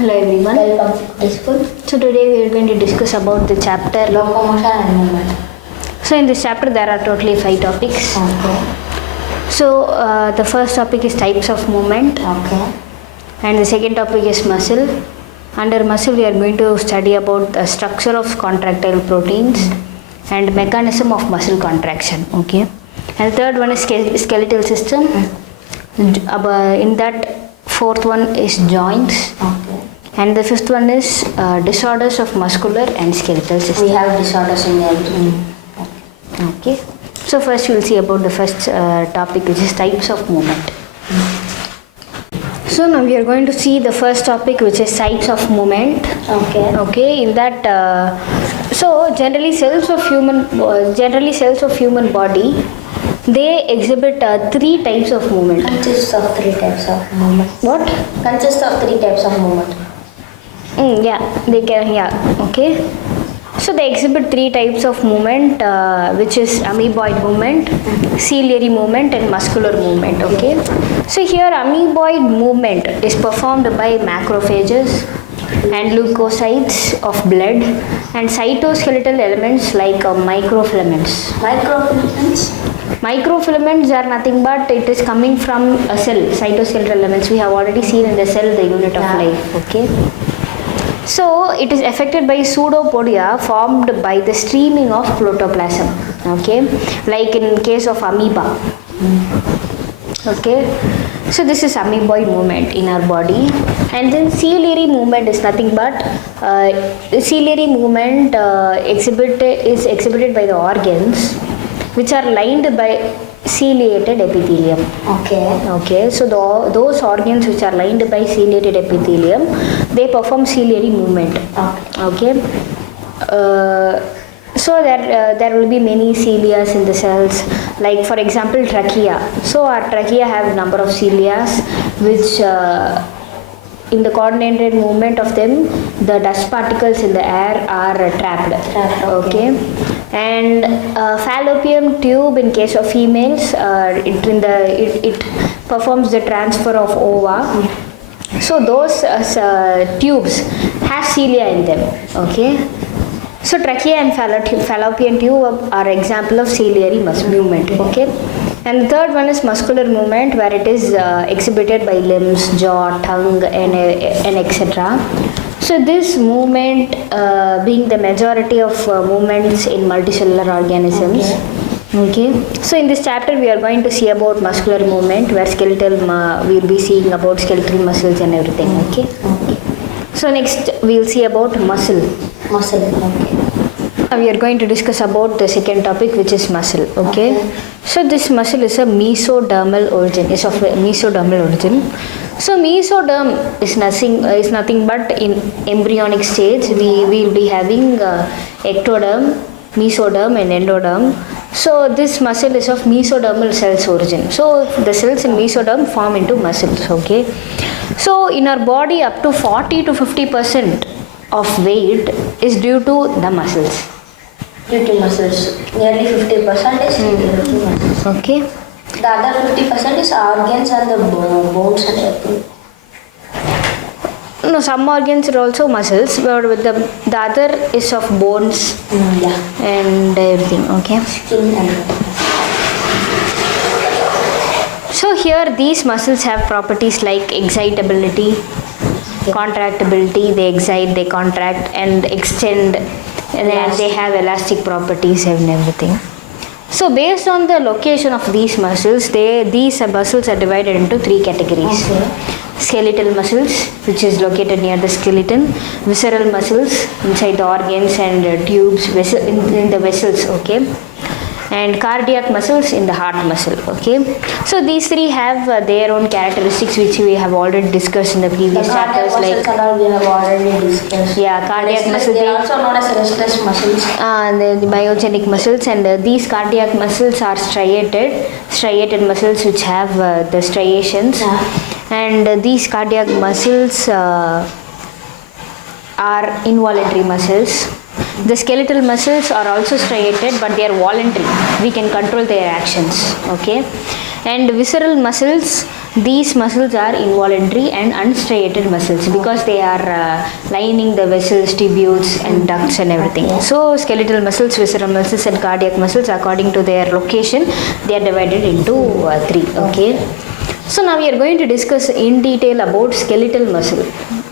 Hello everyone. Welcome to school. So today we are going to discuss about the chapter Locomotion and Movement. So in this chapter there are totally 5 topics. Okay. So the first topic is types of movement. Okay. And the second topic is muscle. Under muscle we are going to study about the structure of contractile proteins and mechanism of muscle contraction. Okay. And the third one is skeletal system. In that fourth one is joints. Okay. And the fifth one is disorders of muscular and skeletal system. We have disorders in everything. Okay. So first we will see about the first topic, which is types of movement. So now we are going to see the first topic, which is types of movement. Okay. Okay. In that, so generally cells of human body, they exhibit 3 types of movement. Consists of 3 types of movement. What? Consists of 3 types of movement. Okay. So they exhibit 3 types of movement, which is amoeboid movement, ciliary movement, and muscular movement. Okay. So here amoeboid movement is performed by macrophages and leukocytes of blood and cytoskeletal elements like microfilaments. Microfilaments are nothing but it is coming from a cell, cytoskeletal elements. We have already seen in the cell the unit of life. Okay. So it is affected by pseudopodia formed by the streaming of protoplasm. Okay, like in case of amoeba. Okay, so this is amoeboid movement in our body. And then ciliary movement is nothing but ciliary movement is exhibited by the organs which are lined by ciliated epithelium. Okay, so those organs which are lined by ciliated epithelium, they perform ciliary movement. Okay. So there will be many cilia in the cells, like for example trachea. So our trachea have number of cilia which in the coordinated movement of them, the dust particles in the air are trapped. Okay. And fallopian tube in case of females, it performs the transfer of ova. So those tubes have cilia in them. Okay. So trachea and fallopian tube are example of ciliary movement. Okay. And the third one is muscular movement, where it is exhibited by limbs, jaw, tongue, and etc. So this movement being the majority of movements in multicellular organisms. Okay. So in this chapter we are going to see about muscular movement, where skeletal we will be seeing about skeletal muscles and everything. Okay. So next we will see about muscle. Okay. We are going to discuss about the second topic, which is muscle. Okay. So this muscle is a mesodermal origin. So mesoderm is nothing but in embryonic stage we will be having ectoderm, mesoderm, and endoderm. So this muscle is of mesodermal cells origin. So the cells in mesoderm form into muscles. Okay. So in our body up to 40 to 50% of weight is due to the muscles. Nearly 50% is due to muscles. Okay. The other 50% is organs and the bones and everything. No, some organs are also muscles, but with the other is of bones and everything. Okay. Skin and So here these muscles have properties like excitability, contractibility. They excite, they contract and extend, and then they have elastic properties and everything. So based on the location of these muscles, these muscles are divided into 3 categories. Okay. Skeletal muscles, which is located near the skeleton, visceral muscles inside the organs and tubes in the vessels. Okay. And cardiac muscles in the heart muscle. Okay. So these 3 have their own characteristics, which we have already discussed in the previous chapters. Like we have already discussed. Yeah, cardiac muscles. They are also known as restless muscles. The myogenic muscles, and these cardiac muscles are striated muscles which have the striations. And these cardiac muscles are involuntary muscles. The skeletal muscles are also striated, but they are voluntary. We can control their actions. Okay. And visceral muscles These muscles are involuntary and unstriated muscles because they are lining the vessels, tubules and ducts and everything. So skeletal muscles, visceral muscles and cardiac muscles, according to their location, they are divided into 3. Okay. So now we are going to discuss in detail about skeletal muscle.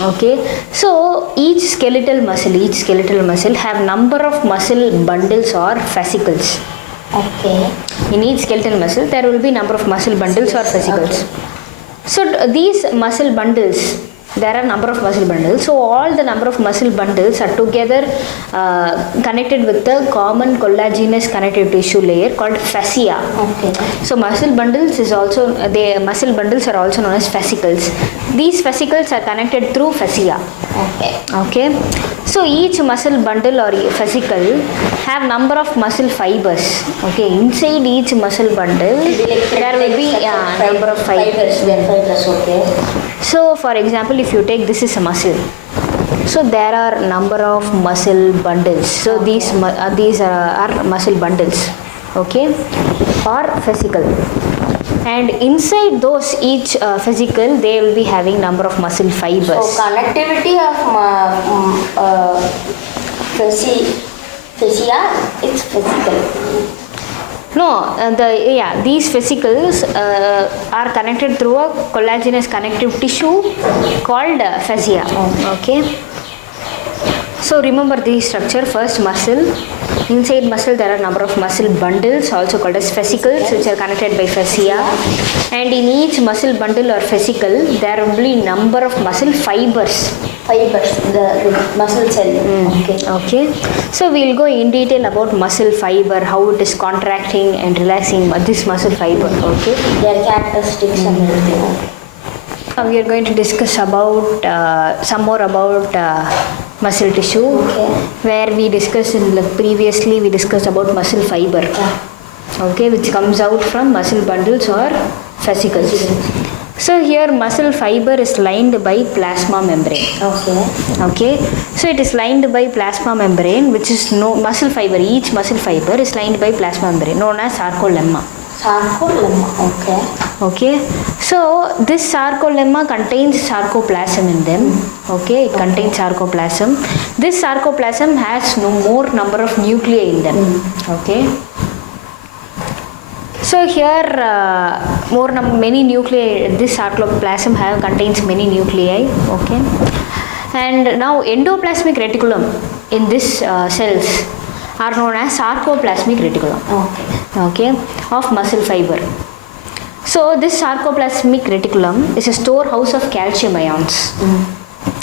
Okay. So each skeletal muscle have number of muscle bundles or fascicles. Okay. In each skeletal muscle, there will be number of muscle bundles or fascicles. Okay. So these muscle bundles, there are number of muscle bundles. So all the number of muscle bundles are together connected with the common collagenous connective tissue layer called fascia. Okay. So muscle bundles muscle bundles are also known as fascicles. These fascicles are connected through fascia. Okay. Okay. So each muscle bundle or fascicle have number of muscle fibers. Okay. Inside each muscle bundle, there will be number of fibers. Fibers. Okay. So for example, if you take this is a muscle. So there are number of muscle bundles. So these are muscle bundles. Okay. Or fascicle. And inside those each fascicle, they will be having number of muscle fibers. So connectivity of fascia, it's physical. No, these fascicles are connected through a collagenous connective tissue called fascia. Okay. So remember this structure. First muscle. Inside muscle there are number of muscle bundles also called as fascicles which are connected by fascia. And in each muscle bundle or fascicle there will be number of muscle fibers. The muscle cell. Okay. So we'll go in detail about muscle fiber, how it is contracting and relaxing this muscle fiber. Okay. Their characteristics and everything. Now we are going to discuss about some more about muscle tissue. Okay. Where we discussed previously we discussed about muscle fiber. Okay, which comes out from muscle bundles or fascicles. So here muscle fiber is lined by plasma membrane. Okay. So it is lined by plasma membrane, which is muscle fiber. Each muscle fiber is lined by plasma membrane known as sarcolemma. Okay. So this sarcolemma contains sarcoplasm in them. Okay. It contains sarcoplasm. This sarcoplasm has more number of nuclei in them. Okay. So here many nuclei, this sarcoplasm contains many nuclei. Okay. And now endoplasmic reticulum in this cells are known as sarcoplasmic reticulum. Okay, of muscle fiber. So this sarcoplasmic reticulum is a storehouse of calcium ions.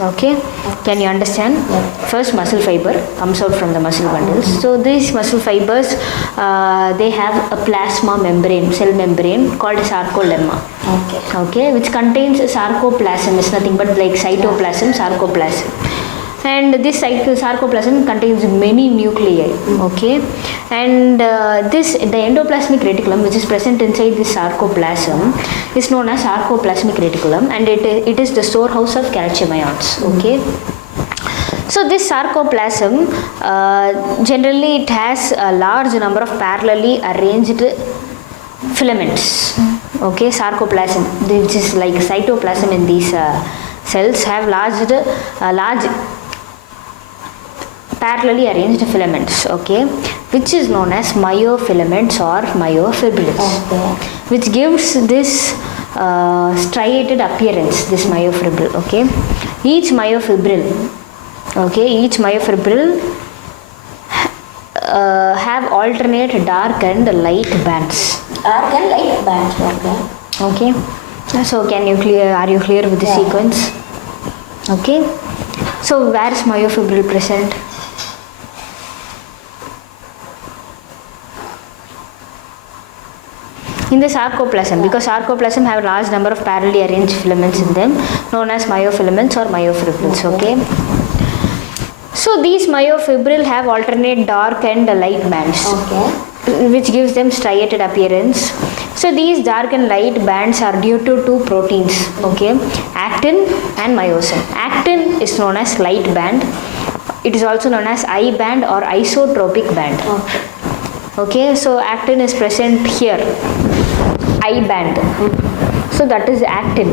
Okay, can you understand? First muscle fiber comes out from the muscle bundles. So these muscle fibers, they have a plasma membrane, cell membrane called sarcolemma. Okay, which contains sarcoplasm. Is nothing but like cytoplasm, sarcoplasm. And this sarcoplasm contains many nuclei. Okay, and the endoplasmic reticulum, which is present inside this sarcoplasm, is known as sarcoplasmic reticulum, and it is the storehouse of calcium ions. Okay. So this sarcoplasm, generally it has a large number of parallelly arranged filaments. Okay, sarcoplasm, which is like cytoplasm in these cells, have large parallelly arranged filaments. Okay, which is known as myofilaments or myofibrils, which gives this striated appearance, this myofibril. Okay, each myofibril have alternate dark and light bands. Okay. So are you clear with the sequence? Okay. So where is myofibril present? In the sarcoplasm, because sarcoplasm have a large number of parallelly arranged filaments in them, known as myofilaments or myofibrils. Okay. So these myofibril have alternate dark and light bands, which gives them striated appearance. So these dark and light bands are due to two proteins. Okay, actin and myosin. Actin is known as light band. It is also known as I band or isotropic band. Okay, so actin is present here, I band. So that is actin.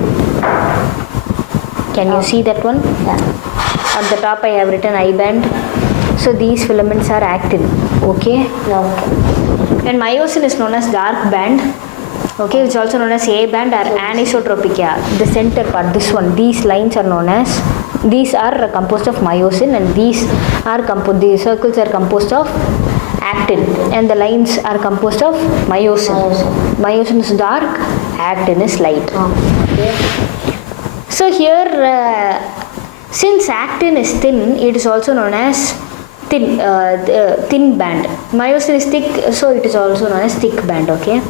Can you see that one? Yeah. At the top I have written I band. So these filaments are actin. Okay. Okay. And myosin is known as dark band. Okay, which is also known as A band or anisotropica. The center part, this one, these lines are known as, these are composed of myosin, and these circles are composed of actin, and the lines are composed of myosin. Myosin is dark, actin is light. Okay. So here, since actin is thin, it is also known as thin band. Myosin is thick, so it is also known as thick band. Okay.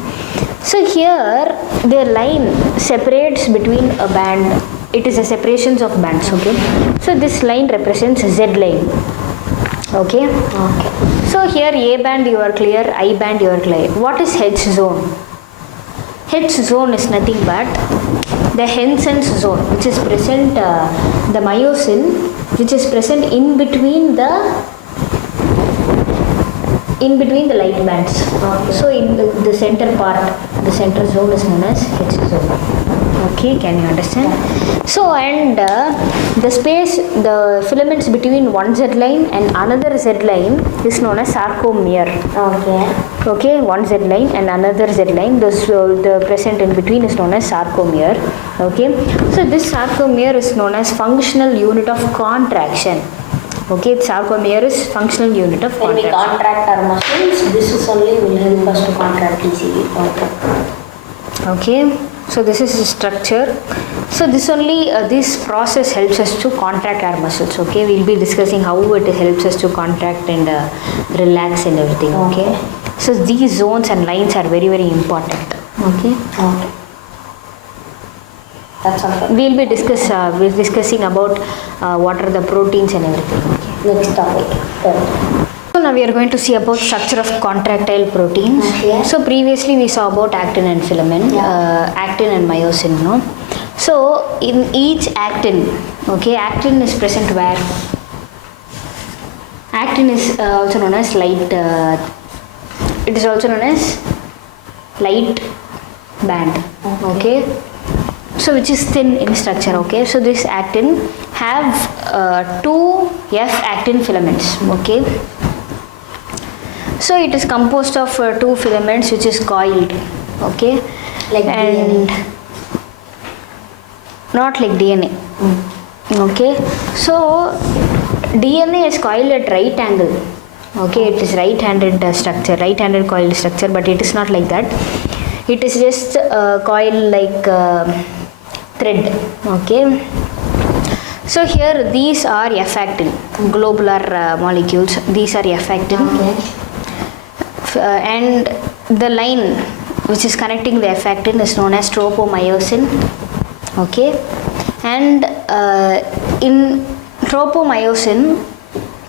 So here the line separates between a band. It is a separations of bands. Okay. So this line represents Z line. Okay. Okay. So here A band you are clear, I band you are clear. What is H zone? H zone is nothing but the Hensen's zone, which is present, the myosin, which is present in between the light bands. Okay. So in the center part, the center zone is known as H zone. Okay, can you understand? So and the space, the filaments between one Z line and another Z line is known as sarcomere. Okay. Okay, one Z line and another Z line, the present in between is known as sarcomere. Okay, so this sarcomere is known as functional unit of contraction. Okay, sarcomere is functional unit of When we contraction. contract our muscles, this is only will help us to contract easily. Okay. Okay, so this is the structure. So this only, this process helps us to contract our muscles. Okay, we'll be discussing how it helps us to contract and relax and everything. Okay, so these zones and lines are very, very important. Okay. Okay. That's all. We'll be discussing about what are the proteins and everything. Okay. Next topic. Third. So now we are going to see about structure of contractile proteins. Okay. So previously we saw about actin and filament, actin and myosin. No. So in each actin, okay, actin is present where? Actin is also known as light. It is also known as light band. Okay. So which is thin in structure. Okay. So this actin have two F-actin filaments. Okay. So it is composed of two filaments which is coiled. Okay. Like and DNA. Not like DNA. Okay. So DNA is coiled at right angle. Okay. It is right-handed structure, right-handed coiled structure, but it is not like that. It is just coiled like thread. Okay. So here these are F-actin, globular molecules. These are F-actin. Okay. And the line which is connecting the F-actin is known as tropomyosin. Okay. And in tropomyosin,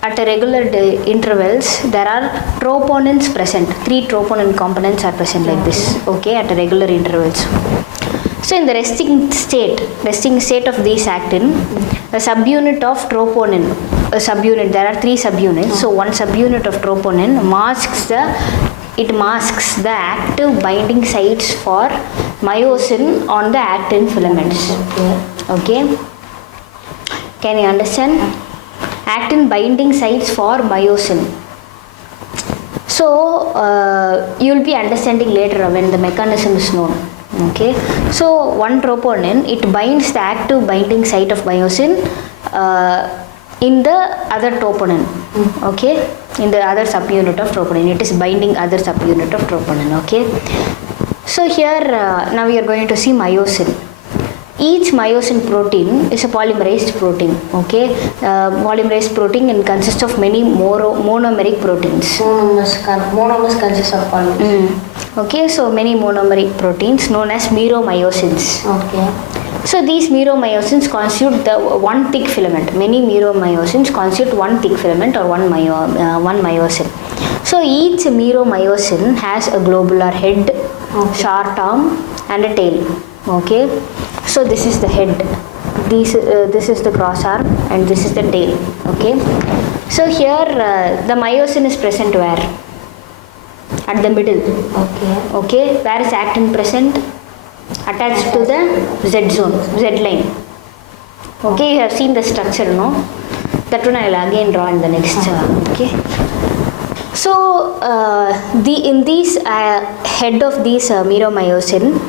at a regular intervals, there are troponins present. 3 troponin components are present like this. Okay, at a regular intervals. So in the resting state of this actin, a subunit of troponin, there are 3 subunits. So one subunit of troponin masks the active binding sites for myosin on the actin filaments. Okay. Can you understand? Actin binding sites for myosin. So you will be understanding later when the mechanism is known. Okay. So one troponin, it binds the active binding site of myosin in the other troponin. Okay. In the other subunit of troponin, it is binding other subunit of troponin. Okay. So here now we are going to see myosin. Each myosin protein is a polymerized protein. Okay. Polymerized protein consists of many monomeric proteins. Monomers consist of polymers. Okay, so many monomeric proteins known as meromyosins. Okay. So these meromyosins constitute the one thick filament. Many meromyosins constitute one thick filament or one myosin. So each meromyosin has a globular head, short arm and a tail. Okay. So this is the head. This is the cross arm and this is the tail. Okay. So here the myosin is present where? At the middle. Okay. Okay. Where is actin present? attached to the Z zone, Z line. Okay, you have seen the structure, no? That one I will again draw in the next. Okay. So, in these head of these meromyosin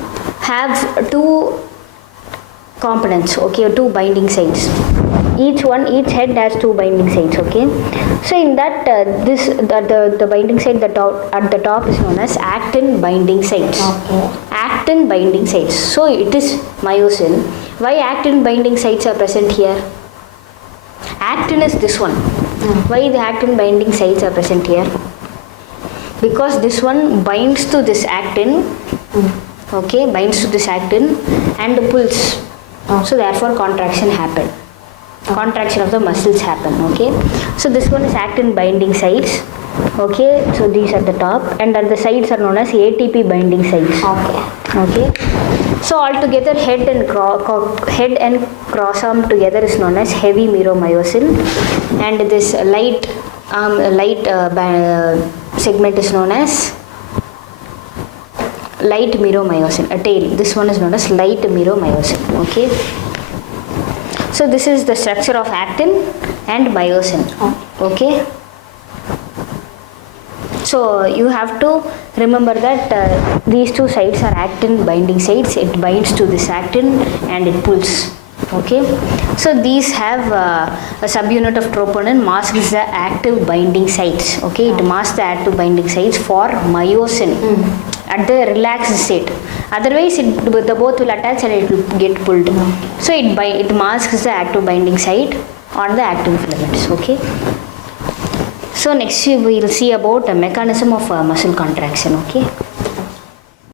have two components, okay, two binding sites. Each head has two binding sites, okay. So in that the binding site at the top is known as actin binding sites. Okay. Actin binding sites. So it is myosin. Why actin binding sites are present here? Actin is this one. Why the actin binding sites are present here? Because this one binds to this actin, okay, binds to this actin and pulls. So therefore contraction happen. Contraction of the muscles happen, okay. So this one is actin binding sites, okay. So these are the top, and at the sides are known as ATP binding sites. Okay. So altogether head and cross arm together is known as heavy meromyosin, and this light segment is known as light meromyosin. A tail. This one is known as light meromyosin. Okay. So this is the structure of actin and myosin. Okay. So you have to remember that these two sides are actin binding sites. It binds to this actin and it pulls. Okay. So these have a subunit of troponin masks the active binding sites. Okay. It masks the active binding sites for myosin at the relaxed state. Otherwise, the both will attach and it will get pulled. So it masks the active binding site on the actin filaments. Okay. So next we will see about the mechanism of muscle contraction. Okay.